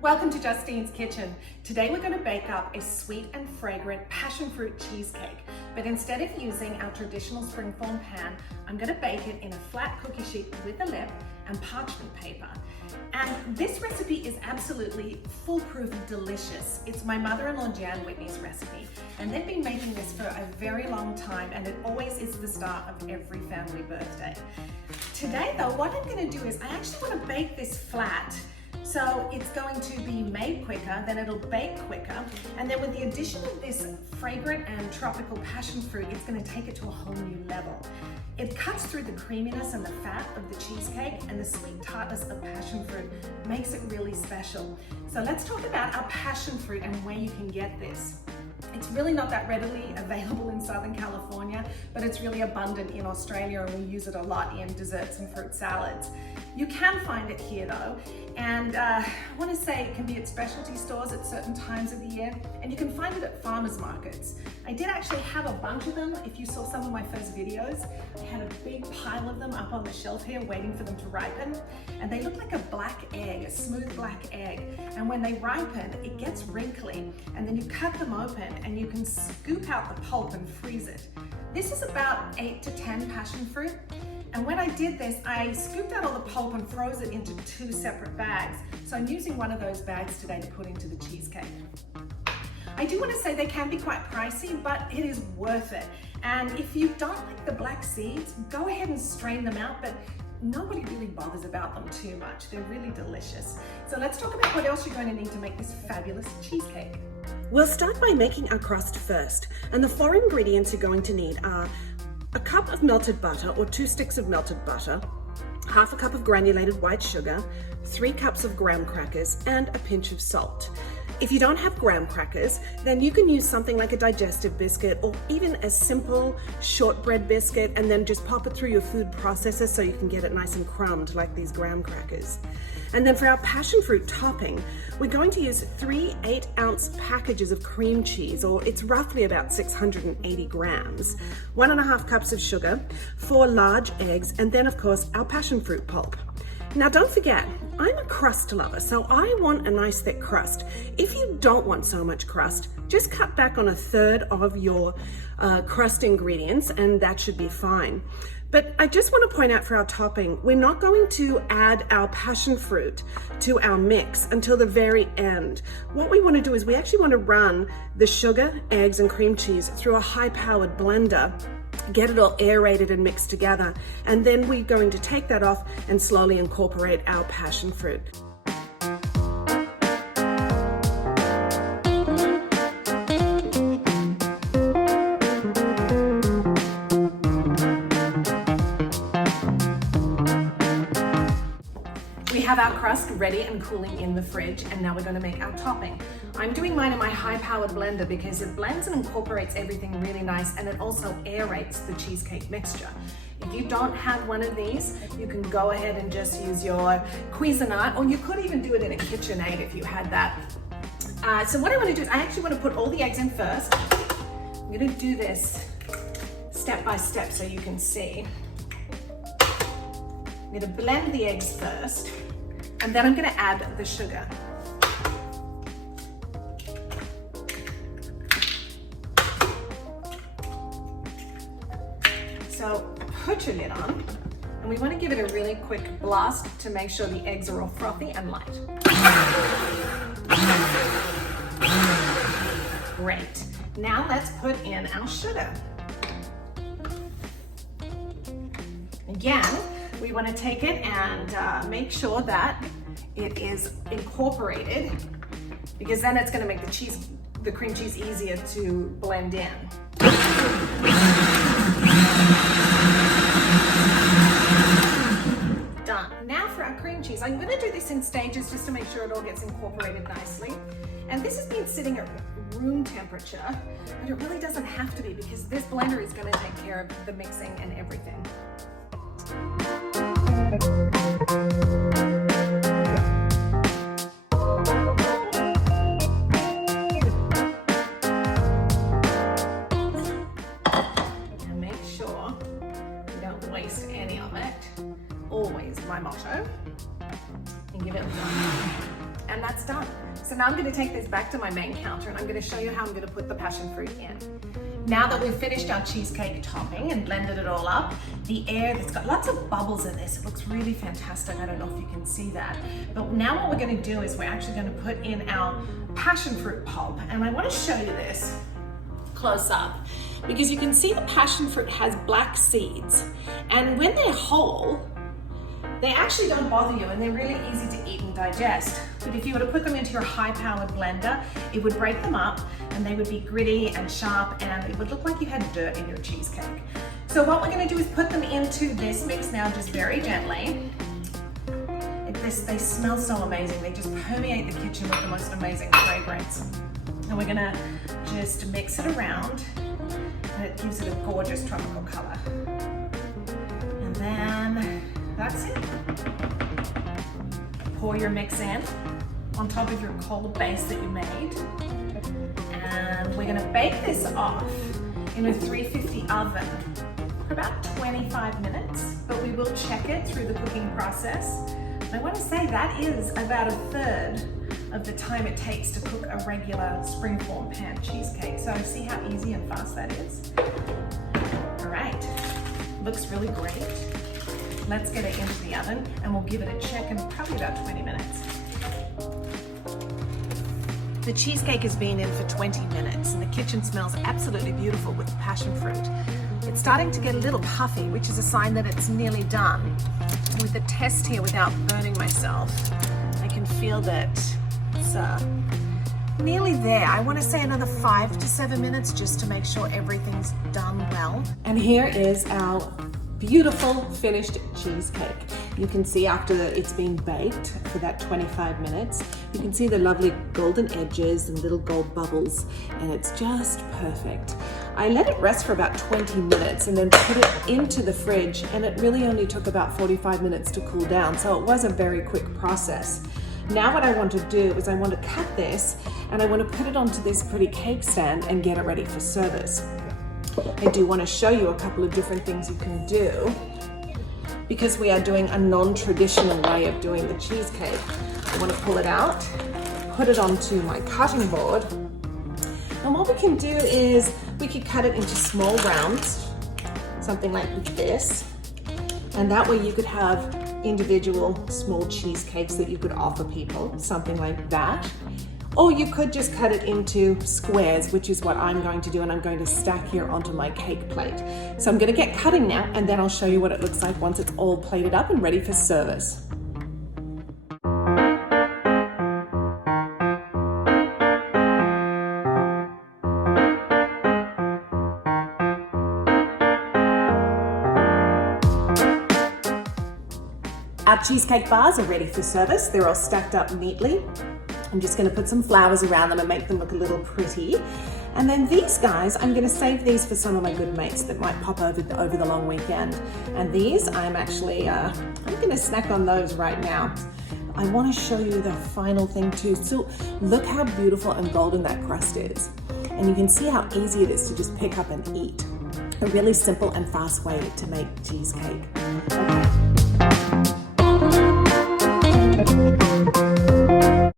Welcome to Justine's Kitchen. Today we're going to bake up a sweet and fragrant passion fruit cheesecake. But instead of using our traditional springform pan, I'm going to bake it in a flat cookie sheet with a lip and parchment paper. And this recipe is absolutely foolproof and delicious. It's my mother-in-law Jan Whitney's recipe, and they've been making this for a very long time, and it always is the start of every family birthday. Today though, what I'm going to do is I actually want to bake this flat. So it's going to be made quicker, then it'll bake quicker, and then with the addition of this fragrant and tropical passion fruit, it's going to take it to a whole new level. It cuts through the creaminess and the fat of the cheesecake, and the sweet tartness of passion fruit makes it really special. So let's talk about our passion fruit and where you can get this. It's really not that readily available in Southern California, but it's really abundant in Australia, and we use it a lot in desserts and fruit salads. You can find it here though, and I want to say it can be at specialty stores at certain times of the year, and you can find it at farmers markets. I did actually have a bunch of them. If you saw some of my first videos, I had a big pile of them up on the shelf here waiting for them to ripen, and they look like a black egg, a smooth black egg, and when they ripen, it gets wrinkly, and then you cut them open and you can scoop out the pulp and freeze it. This is about 8 to 10 passion fruit. And when I did this, I scooped out all the pulp and froze it into 2 separate bags. So I'm using one of those bags today to put into the cheesecake. I do want to say they can be quite pricey, but it is worth it. And if you don't like the black seeds, go ahead and strain them out, but nobody really bothers about them too much. They're really delicious. So let's talk about what else you're going to need to make this fabulous cheesecake. We'll start by making our crust first, and the 4 ingredients you're going to need are a cup of melted butter or 2 sticks of melted butter, half a cup of granulated white sugar, 3 cups of graham crackers, and a pinch of salt. If you don't have graham crackers, then you can use something like a digestive biscuit or even a simple shortbread biscuit, and then just pop it through your food processor so you can get it nice and crumbed like these graham crackers. And then for our passion fruit topping, we're going to use 3 8-ounce packages of cream cheese, or it's roughly about 680 grams, 1.5 cups of sugar, 4 large eggs, and then of course our passion fruit pulp. Now don't forget, I'm a crust lover, so I want a nice thick crust. If you don't want so much crust, just cut back on 1/3 of your crust ingredients and that should be fine. But I just want to point out for our topping, we're not going to add our passion fruit to our mix until the very end. What we want to do is we actually want to run the sugar, eggs, and cream cheese through a high-powered blender, get it all aerated and mixed together, and then we're going to take that off and slowly incorporate our passion fruit. We have our crust ready and cooling in the fridge, and now we're going to make our topping. I'm doing mine in my high-powered blender because it blends and incorporates everything really nice, and it also aerates the cheesecake mixture. If you don't have one of these, you can go ahead and just use your Cuisinart, or you could even do it in a KitchenAid if you had that. So what I want to do is I actually want to put all the eggs in first. I'm going to do this step by step so you can see. I'm going to blend the eggs first, and then I'm going to add the sugar. So put your lid on, and we want to give it a really quick blast to make sure the eggs are all frothy and light. Great. Now let's put in our sugar. Again, we want to take it and make sure that it is incorporated, because then it's going to make the cream cheese easier to blend in. Done. Now for our cream cheese, I'm going to do this in stages just to make sure it all gets incorporated nicely. And this has been sitting at room temperature, but it really doesn't have to be, because this blender is going to take care of the mixing and everything. And make sure you don't waste any of it. Always my motto. go. And give it a whirl. And that's done. So now I'm going to take this back to my main counter and I'm going to show you how I'm going to put the passion fruit in. Now that we've finished our cheesecake topping and blended it all up, the air, it's got lots of bubbles in this. It looks really fantastic. I don't know if you can see that. But now what we're going to do is we're actually going to put in our passion fruit pulp. And I want to show you this close up because you can see the passion fruit has black seeds. And when they're whole, they actually don't bother you and they're really easy to eat and digest. But if you were to put them into your high-powered blender, it would break them up and they would be gritty and sharp and it would look like you had dirt in your cheesecake. So what we're gonna do is put them into this mix now just very gently. They smell so amazing. They just permeate the kitchen with the most amazing fragrance. And we're gonna just mix it around and it gives it a gorgeous tropical color. And then that's it. Pour your mix in on top of your cold base that you made. And we're gonna bake this off in a 350 oven for about 25 minutes, but we will check it through the cooking process. And I wanna say that is about a third of the time it takes to cook a regular springform pan cheesecake. So see how easy and fast that is? All right, looks really great. Let's get it into the oven and we'll give it a check in probably about 20 minutes. The cheesecake has been in for 20 minutes and the kitchen smells absolutely beautiful with the passion fruit. It's starting to get a little puffy, which is a sign that it's nearly done. With the test here, without burning myself, I can feel that it's nearly there. I want to say another 5 to 7 minutes just to make sure everything's done well. And here is our beautiful finished cheesecake. You can see after it's been baked for that 25 minutes, you can see the lovely golden edges and little gold bubbles, and it's just perfect. I let it rest for about 20 minutes and then put it into the fridge, and it really only took about 45 minutes to cool down, so it was a very quick process. Now what I want to do is I want to cut this and I want to put it onto this pretty cake stand and get it ready for service. I do want to show you a couple of different things you can do because we are doing a non-traditional way of doing the cheesecake. I want to pull it out, put it onto my cutting board, and what we can do is we could cut it into small rounds, something like this, and that way you could have individual small cheesecakes that you could offer people, something like that. Or you could just cut it into squares, which is what I'm going to do, and I'm going to stack here onto my cake plate. So I'm going to get cutting now, and then I'll show you what it looks like once it's all plated up and ready for service. Our cheesecake bars are ready for service. They're all stacked up neatly. I'm just going to put some flowers around them and make them look a little pretty. And then these guys, I'm going to save these for some of my good mates that might pop over the long weekend. And these, I'm actually, I'm going to snack on those right now. I want to show you the final thing too. So look how beautiful and golden that crust is. And you can see how easy it is to just pick up and eat. A really simple and fast way to make cheesecake. Okay.